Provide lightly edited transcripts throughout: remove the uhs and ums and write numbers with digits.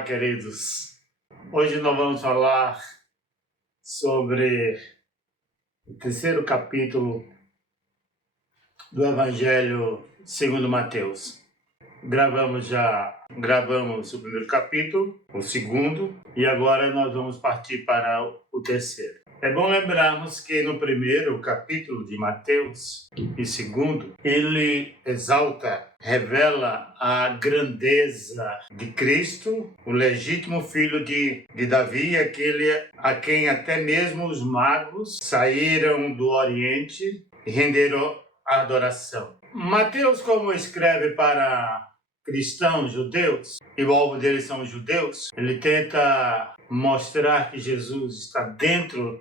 Olá, queridos. Hoje nós vamos falar sobre o terceiro capítulo do Evangelho segundo Mateus. Gravamos o primeiro capítulo, o segundo, e agora nós vamos partir para o terceiro. É bom lembrarmos que no primeiro capítulo de Mateus e segundo, ele exalta, revela a grandeza de Cristo, o legítimo filho de Davi, aquele a quem até mesmo os magos saíram do Oriente e renderam a adoração. Mateus, como escreve para cristãos judeus, e o alvo deles são os judeus, ele tenta mostrar que Jesus está dentro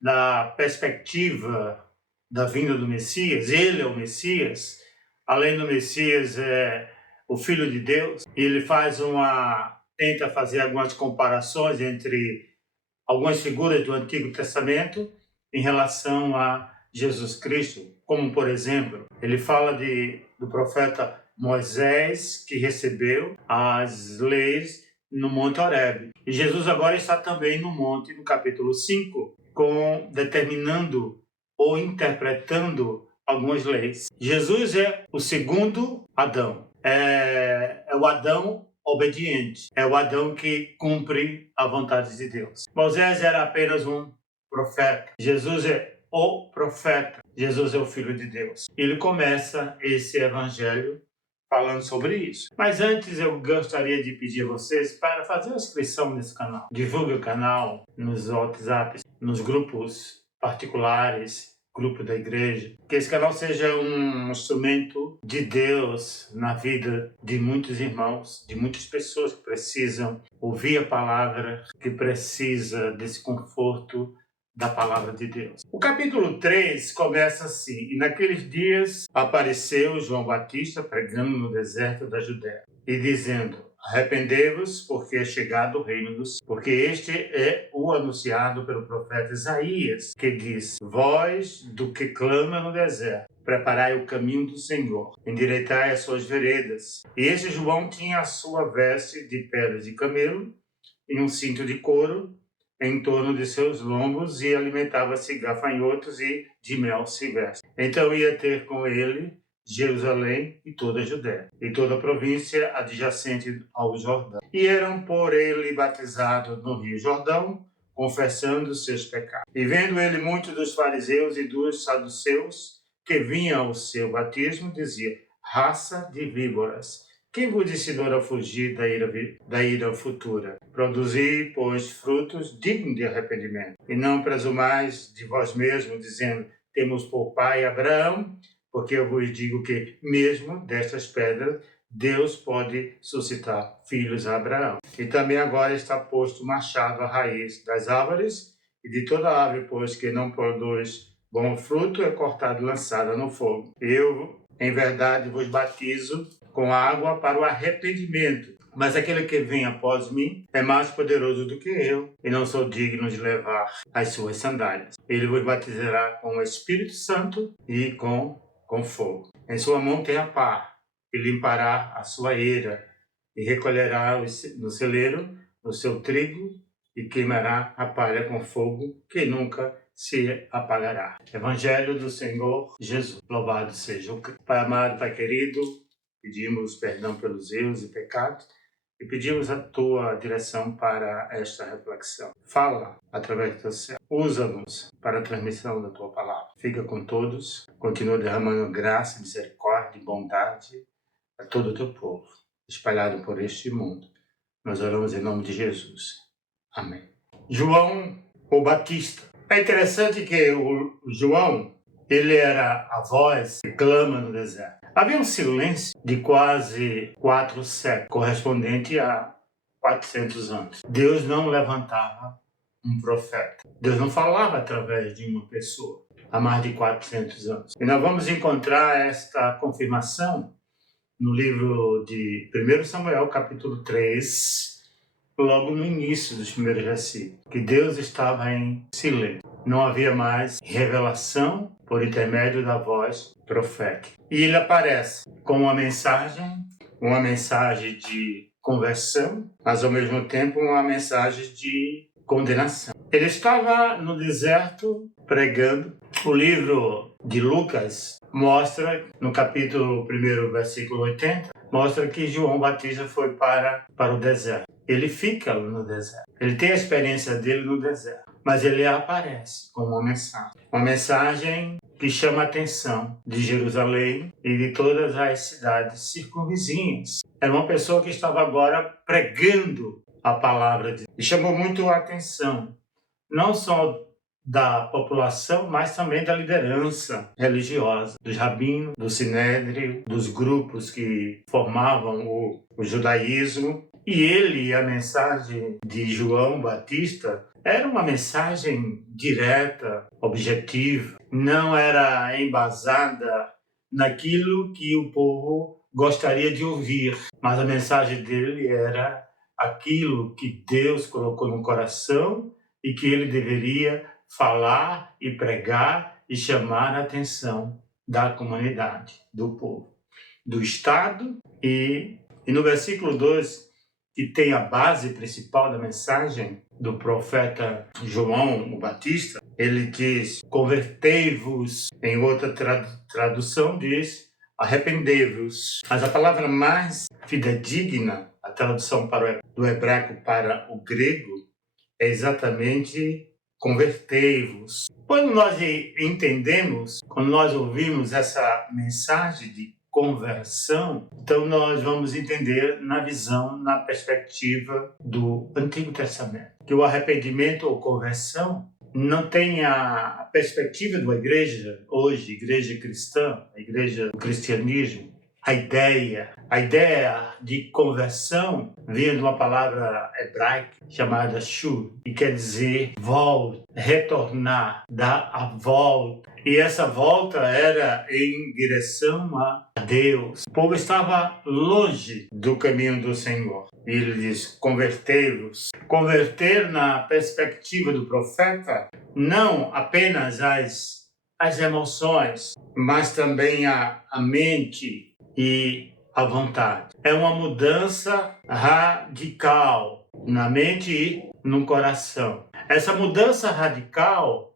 da perspectiva da vinda do Messias. Ele é o Messias, além do Messias é o Filho de Deus. Ele tenta fazer algumas comparações entre algumas figuras do Antigo Testamento em relação a Jesus Cristo, como por exemplo, ele fala do profeta Moisés, que recebeu as leis no Monte Horebe. E Jesus agora está também no monte, no capítulo 5, determinando ou interpretando algumas leis. Jesus é o segundo Adão. É o Adão obediente. É o Adão que cumpre a vontade de Deus. Moisés era apenas um profeta. Jesus é o profeta. Jesus é o Filho de Deus. Ele começa esse evangelho falando sobre isso. Mas antes eu gostaria de pedir a vocês para fazer a inscrição nesse canal. Divulgue o canal nos WhatsApps, nos grupos particulares, grupo da igreja. Que esse canal seja um instrumento de Deus na vida de muitos irmãos, de muitas pessoas que precisam ouvir a palavra, que precisa desse conforto da palavra de Deus. O capítulo 3 começa assim: e naqueles dias apareceu João Batista pregando no deserto da Judéia e dizendo: arrependei-vos, porque é chegado o reino dos céus. Porque este é o anunciado pelo profeta Isaías, que diz: voz do que clama no deserto, preparai o caminho do Senhor, endireitai as suas veredas. E este João tinha a sua veste de peles de camelo e um cinto de couro em torno de seus lombos, e alimentava-se gafanhotos e de mel silvestre. Então ia ter com ele Jerusalém e toda a Judéia, e toda a província adjacente ao Jordão. E eram por ele batizados no rio Jordão, confessando seus pecados. E vendo ele muitos dos fariseus e dos saduceus que vinham ao seu batismo, dizia: raça de víboras, quem vos ensinou a fugir da ira futura? Produzi, pois, frutos dignos de arrependimento. E não presumais de vós mesmos, dizendo: temos por pai Abraão, porque eu vos digo que, mesmo destas pedras, Deus pode suscitar filhos a Abraão. E também agora está posto machado à raiz das árvores, e de toda árvore, pois, que não produz bom fruto, é cortada e lançada no fogo. Eu, em verdade, vos batizo com água para o arrependimento. Mas aquele que vem após mim é mais poderoso do que eu, e não sou digno de levar as suas sandálias. Ele vos batizará com o Espírito Santo e com fogo. Em sua mão tem a pá, e limpará a sua eira, e recolherá no celeiro o seu trigo, e queimará a palha com fogo, que nunca se apagará. Evangelho do Senhor Jesus. Louvado seja o Cristo. Pai amado, Pai querido, pedimos perdão pelos erros e pecados e pedimos a Tua direção para esta reflexão. Fala através do Teu céu. Usa-nos para a transmissão da Tua palavra. Fica com todos. Continua derramando graça, misericórdia e bondade a todo o Teu povo, espalhado por este mundo. Nós oramos em nome de Jesus. Amém. João o Batista. É interessante que o João, ele era a voz que clama no deserto. Havia um silêncio de quase 4 séculos, correspondente a 400 anos. Deus não levantava um profeta. Deus não falava através de uma pessoa há mais de 400 anos. E nós vamos encontrar esta confirmação no livro de 1 Samuel, capítulo 3, logo no início dos primeiros versículos, que Deus estava em silêncio. Não havia mais revelação por intermédio da voz profética. E ele aparece com uma mensagem de conversão, mas ao mesmo tempo uma mensagem de condenação. Ele estava no deserto pregando. O livro de Lucas mostra, no capítulo 1, versículo 80, mostra que João Batista foi para o deserto. Ele fica no deserto. Ele tem a experiência dele no deserto. Mas ele aparece com uma mensagem que chama a atenção de Jerusalém e de todas as cidades circunvizinhas. Era uma pessoa que estava agora pregando a palavra de Deus. E chamou muito a atenção, não só da população, mas também da liderança religiosa, dos rabinos, do sinédrio, dos grupos que formavam o judaísmo. E ele, a mensagem de João Batista, era uma mensagem direta, objetiva, não era embasada naquilo que o povo gostaria de ouvir, mas a mensagem dele era aquilo que Deus colocou no coração e que ele deveria falar e pregar e chamar a atenção da comunidade, do povo, do Estado. E no versículo 2, que tem a base principal da mensagem do profeta João o Batista, ele diz: convertei-vos. Em outra tradução diz: arrependei-vos. Mas a palavra mais fidedigna, a tradução do hebraico para o grego, é exatamente convertei-vos. Quando nós entendemos, quando nós ouvimos essa mensagem de conversão, então nós vamos entender na visão, na perspectiva do Antigo Testamento, que o arrependimento ou conversão não tem a perspectiva da igreja hoje, igreja cristã, a igreja do cristianismo. A ideia de conversão vem de uma palavra hebraica chamada shuv, que quer dizer volta, retornar, dar a volta. E essa volta era em direção a Deus. O povo estava longe do caminho do Senhor. E ele diz: convertei-vos. Converter na perspectiva do profeta, não apenas as emoções, mas também a mente e a vontade. É uma mudança radical na mente e no coração. Essa mudança radical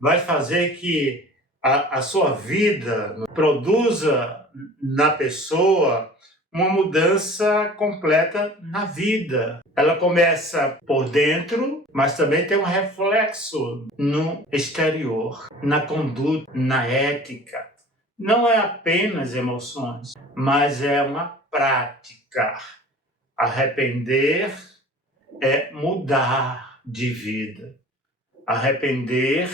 vai fazer que a sua vida produza na pessoa uma mudança completa na vida. Ela começa por dentro, mas também tem um reflexo no exterior, na conduta, na ética. Não é apenas emoções, mas é uma prática. Arrepender é mudar de vida. Arrepender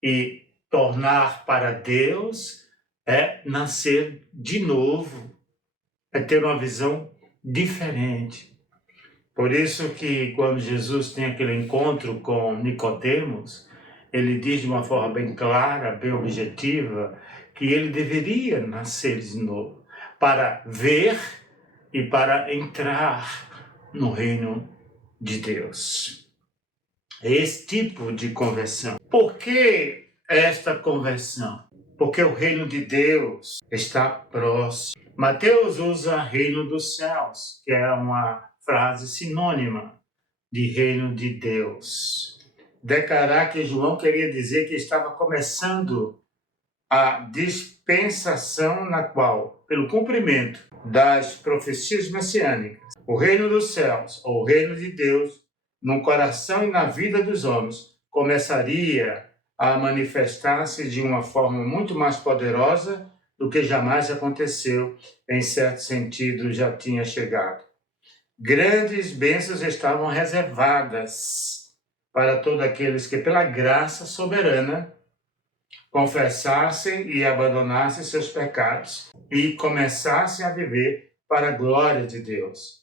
e tornar para Deus é nascer de novo, é ter uma visão diferente. Por isso que quando Jesus tem aquele encontro com Nicodemos, ele diz de uma forma bem clara, bem objetiva, que ele deveria nascer de novo para ver e para entrar no reino de Deus. Esse tipo de conversão. Por que esta conversão? Porque o reino de Deus está próximo. Mateus usa reino dos céus, que é uma frase sinônima de reino de Deus. Declarar que João queria dizer que estava começando a dispensação na qual, pelo cumprimento das profecias messiânicas, o reino dos céus, ou o reino de Deus, no coração e na vida dos homens, começaria a manifestar-se de uma forma muito mais poderosa do que jamais aconteceu, em certo sentido já tinha chegado. Grandes bênçãos estavam reservadas para todos aqueles que, pela graça soberana, confessassem e abandonassem seus pecados e começassem a viver para a glória de Deus.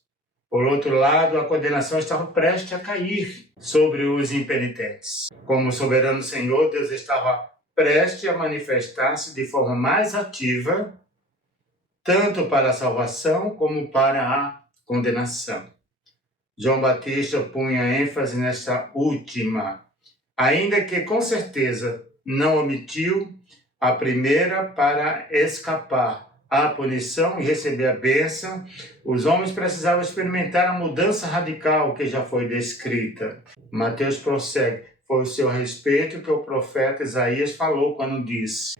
Por outro lado, a condenação estava prestes a cair sobre os impenitentes. Como soberano Senhor, Deus estava prestes a manifestar-se de forma mais ativa, tanto para a salvação como para a condenação. João Batista punha ênfase nesta última, ainda que com certeza não omitiu a primeira para escapar a punição e receber a bênção, os homens precisavam experimentar a mudança radical que já foi descrita. Mateus prossegue: foi o seu respeito que o profeta Isaías falou quando disse: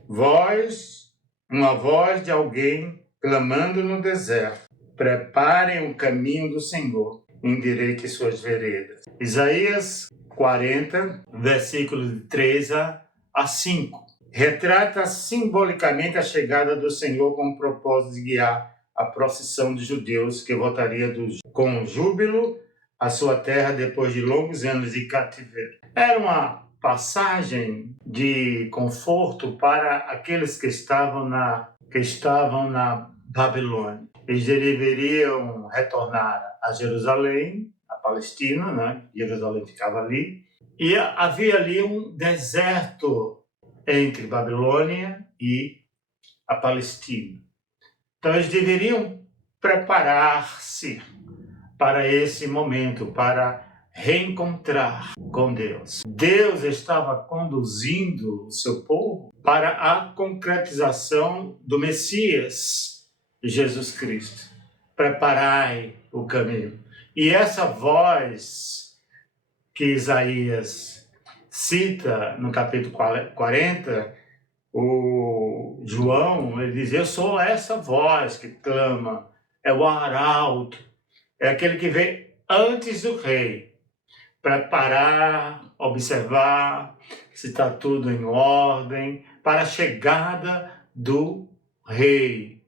uma voz de alguém clamando no deserto, preparem o caminho do Senhor, endireitem suas veredas. Isaías 40, versículos de 3 a 5. Retrata simbolicamente a chegada do Senhor com o propósito de guiar a procissão de judeus que voltaria com júbilo à sua terra depois de longos anos de cativeiro. Era uma passagem de conforto para aqueles que estavam na Babilônia. Eles deveriam retornar a Jerusalém, a Palestina, né? Jerusalém ficava ali, e havia ali um deserto entre Babilônia e a Palestina. Então eles deveriam preparar-se para esse momento, para reencontrar com Deus. Deus estava conduzindo o seu povo para a concretização do Messias, Jesus Cristo. Preparai o caminho. E essa voz que Isaías cita no capítulo 40, o João, ele diz: eu sou essa voz que clama, é o arauto, é aquele que vem antes do rei, preparar, observar se está tudo em ordem para a chegada do rei.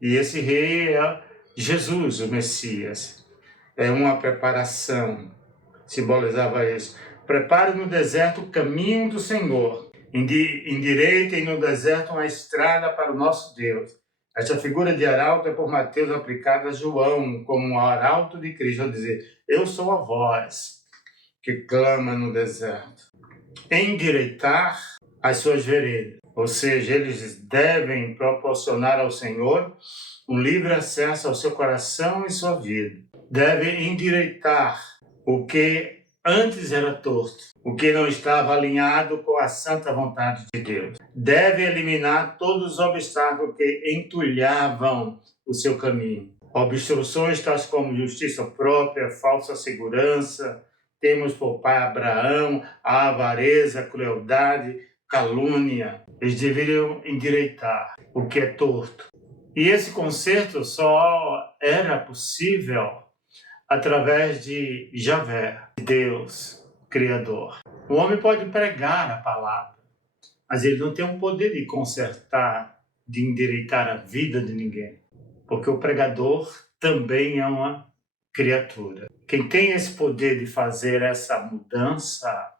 E esse rei é Jesus, o Messias. É uma preparação, simbolizava isso. Prepare no deserto o caminho do Senhor. Endireitem no deserto uma estrada para o nosso Deus. Esta figura de arauto é por Mateus aplicada a João como um arauto de Cristo, a dizer: eu sou a voz que clama no deserto. Endireitar as suas veredas, ou seja, eles devem proporcionar ao Senhor um livre acesso ao seu coração e sua vida. Devem endireitar o que antes era torto, o que não estava alinhado com a santa vontade de Deus. Deve eliminar todos os obstáculos que entulhavam o seu caminho. Obstruções tais como justiça própria, falsa segurança, temos por pai Abraão, a avareza, a crueldade, calúnia. Eles deveriam endireitar o que é torto. E esse conserto só era possível através de Javé, Deus, Criador. O homem pode pregar a palavra, mas ele não tem o poder de consertar, de endireitar a vida de ninguém, porque o pregador também é uma criatura. Quem tem esse poder de fazer essa mudança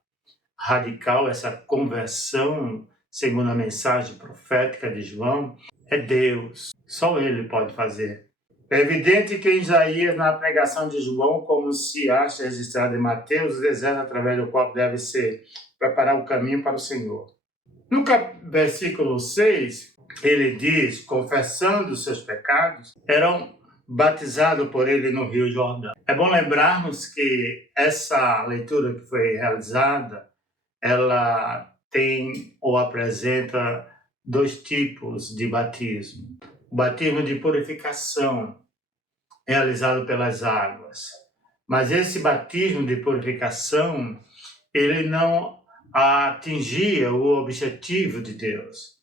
radical, essa conversão, segundo a mensagem profética de João, é Deus. Só Ele pode fazer. É evidente que Isaías, na pregação de João, como se acha registrado em Mateus, o deserto através do qual deve ser preparar o caminho para o Senhor. No versículo 6, ele diz: confessando seus pecados, eram batizados por ele no Rio Jordão. É bom lembrarmos que essa leitura que foi realizada, ela tem ou apresenta dois tipos de batismo. O batismo de purificação, realizado pelas águas. Mas esse batismo de purificação, ele não atingia o objetivo de Deus.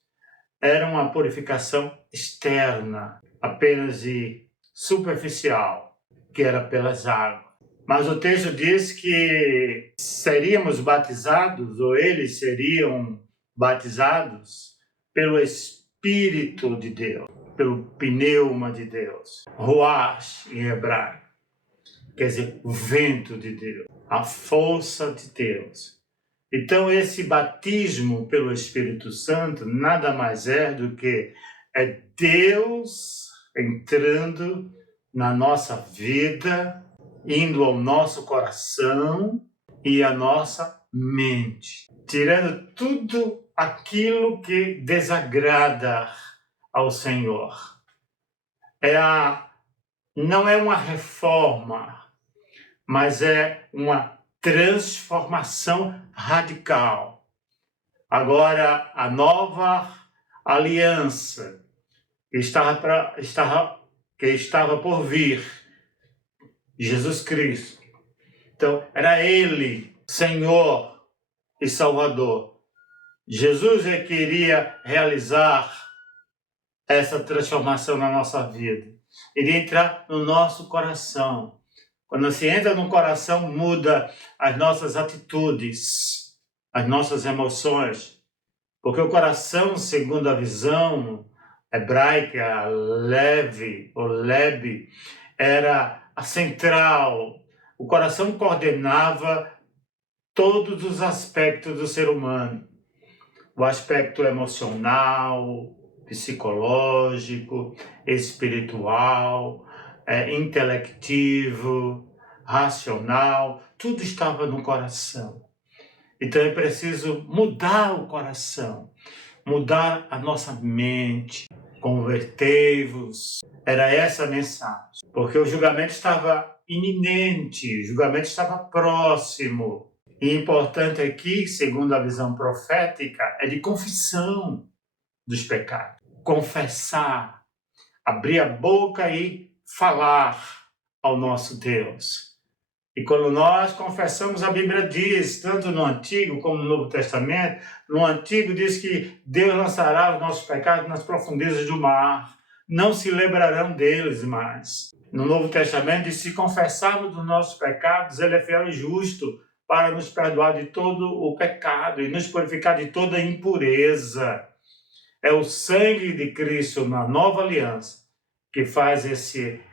Era uma purificação externa, apenas de superficial, que era pelas águas. Mas o texto diz que seríamos batizados, ou eles seriam batizados, pelo Espírito de Deus, pelo pneuma de Deus, Ruach em hebraico, quer dizer, o vento de Deus, a força de Deus. Então esse batismo pelo Espírito Santo nada mais é do que Deus entrando na nossa vida, indo ao nosso coração e à nossa mente, tirando tudo aquilo que desagrada ao Senhor. Não é uma reforma, mas é uma transformação radical. Agora, a nova aliança que estava por vir, Jesus Cristo. Então, era Ele, Senhor e Salvador. Jesus é que iria realizar essa transformação na nossa vida. Iria entrar no nosso coração. Quando se entra no coração, muda as nossas atitudes, as nossas emoções. Porque o coração, segundo a visão hebraica, leve ou lebe, era a central. O coração coordenava todos os aspectos do ser humano. O aspecto emocional, psicológico, espiritual, intelectivo, racional, tudo estava no coração. Então é preciso mudar o coração, mudar a nossa mente, convertei-vos. Era essa a mensagem, porque o julgamento estava iminente, o julgamento estava próximo. E importante aqui, segundo a visão profética, é de confissão dos pecados. Confessar, abrir a boca e falar ao nosso Deus. E quando nós confessamos, a Bíblia diz, tanto no Antigo como no Novo Testamento, no Antigo diz que Deus lançará os nossos pecados nas profundezas do mar, não se lembrarão deles mais. No Novo Testamento diz, se confessarmos os nossos pecados, Ele é fiel e justo para nos perdoar de todo o pecado e nos purificar de toda impureza. É o sangue de Cristo na nova aliança que faz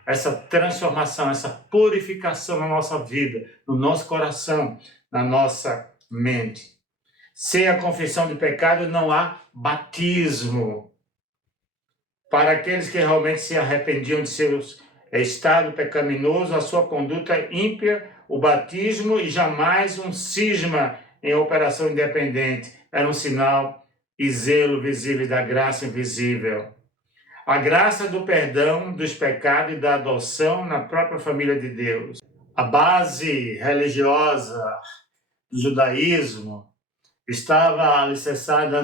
essa transformação, essa purificação na nossa vida, no nosso coração, na nossa mente. Sem a confissão de pecado não há batismo. Para aqueles que realmente se arrependiam de seu estado pecaminoso, a sua conduta ímpia, o batismo e jamais um cisma em operação independente era um sinal e zelo visível da graça invisível. A graça do perdão dos pecados e da adoção na própria família de Deus. A base religiosa do judaísmo estava alicerçada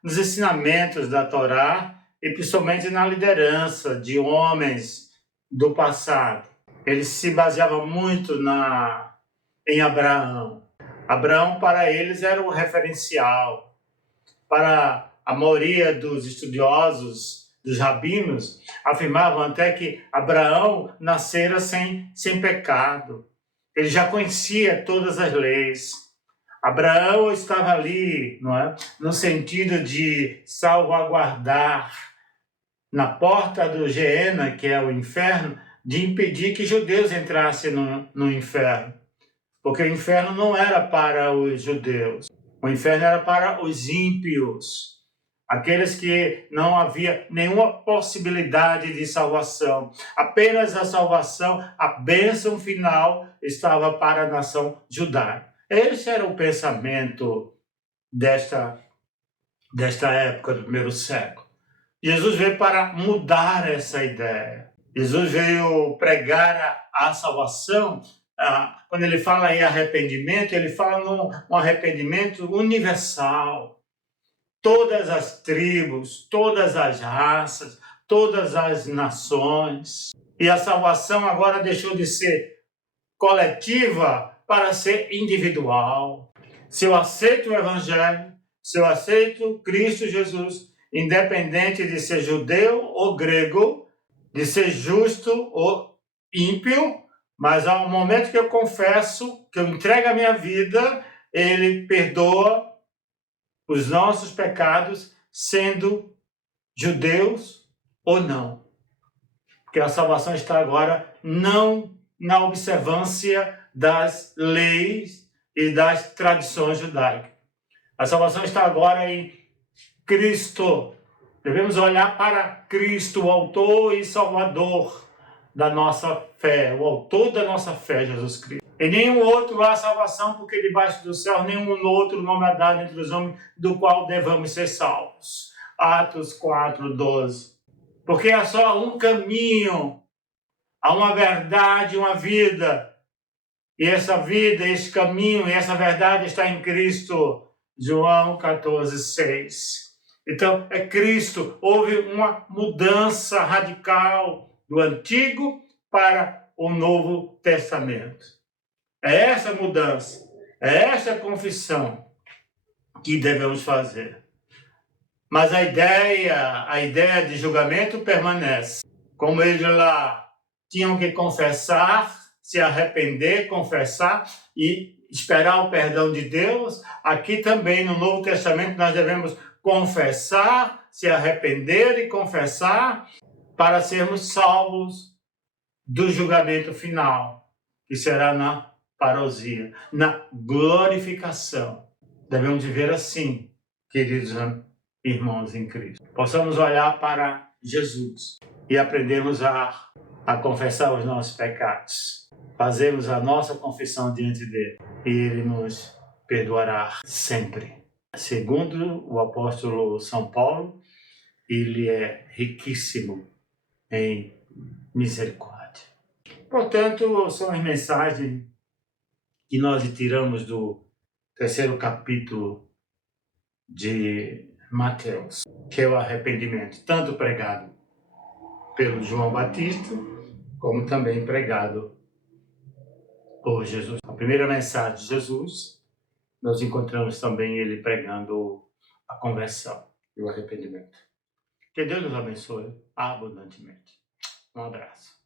nos ensinamentos da Torá e principalmente na liderança de homens do passado. Eles se baseavam muito em Abraão. Abraão, para eles, era o referencial. Para a maioria dos estudiosos, dos rabinos, afirmavam até que Abraão nascera sem pecado. Ele já conhecia todas as leis. Abraão estava ali, não é? No sentido de salvaguardar na porta do Geena, que é o inferno, de impedir que judeus entrassem no inferno. Porque o inferno não era para os judeus. O inferno era para os ímpios. Aqueles que não havia nenhuma possibilidade de salvação. Apenas a salvação, a bênção final estava para a nação judaica. Esse era o pensamento desta época do primeiro século. Jesus veio para mudar essa ideia. Jesus veio pregar a salvação. Quando ele fala em arrependimento, ele fala num arrependimento universal. Todas as tribos, todas as raças, todas as nações. E a salvação agora deixou de ser coletiva para ser individual. Se eu aceito o Evangelho, se eu aceito Cristo Jesus, independente de ser judeu ou grego, de ser justo ou ímpio, mas ao momento que eu confesso, que eu entrego a minha vida, Ele perdoa os nossos pecados, sendo judeus ou não. Porque a salvação está agora não na observância das leis e das tradições judaicas. A salvação está agora em Cristo. Devemos olhar para Cristo, o autor e salvador da nossa fé, o autor da nossa fé, Jesus Cristo. Em nenhum outro há salvação, porque debaixo do céu nenhum outro nome é dado entre os homens do qual devamos ser salvos. Atos 4:12. Porque há só um caminho, há uma verdade, uma vida. E essa vida, esse caminho e essa verdade está em Cristo. João 14:6. Então, é Cristo. Houve uma mudança radical do Antigo para o Novo Testamento. É essa mudança, é essa confissão que devemos fazer. Mas a ideia de julgamento permanece. Como eles lá tinham que confessar, se arrepender, confessar e esperar o perdão de Deus, aqui também no Novo Testamento nós devemos confessar, se arrepender e confessar para sermos salvos do julgamento final, que será na parousia, na glorificação. Devemos viver assim, queridos irmãos em Cristo. Possamos olhar para Jesus e aprendermos a confessar os nossos pecados. Fazemos a nossa confissão diante dele e ele nos perdoará sempre. Segundo o apóstolo São Paulo, ele é riquíssimo em misericórdia. Portanto, são as mensagens que nós tiramos do 3º capítulo de Mateus, que é o arrependimento, tanto pregado pelo João Batista, como também pregado por Jesus. A primeira mensagem de Jesus, nós encontramos também ele pregando a conversão e o arrependimento. Que Deus nos abençoe abundantemente. Um abraço.